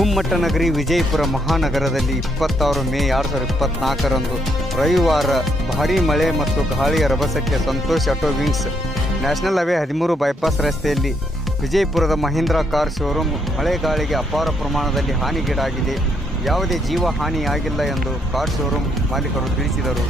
ಹಿರೇಮಠ ನಗರಿ ವಿಜಯಪುರ ಮಹಾನಗರದಲ್ಲಿ ಇಪ್ಪತ್ತಾರು ಮೇ ಎರಡು ಸಾವಿರದ ಇಪ್ಪತ್ನಾಲ್ಕರಂದು ರವಿವಾರ ಭಾರೀ ಮಳೆ ಮತ್ತು ಗಾಳಿಯ ರಭಸಕ್ಕೆ Santosh auto wings. National highway ಹದಿಮೂರು ಬೈಪಾಸ್ ರಸ್ತೆಯಲ್ಲಿ ವಿಜಯಪುರದ ಮಹೀಂದ್ರಾ ಕಾರ್ ಶೋರೂಮ್ ಮಳೆ ಗಾಳಿಗೆ ಅಪಾರ ಪ್ರಮಾಣದಲ್ಲಿ ಹಾನಿಗೀಡಾಗಿದೆ. ಯಾವುದೇ ಜೀವ ಹಾನಿಯಾಗಿಲ್ಲ ಎಂದು ಕಾರ್ ಶೋರೂಮ್ ಮಾಲೀಕರು ತಿಳಿಸಿದರು.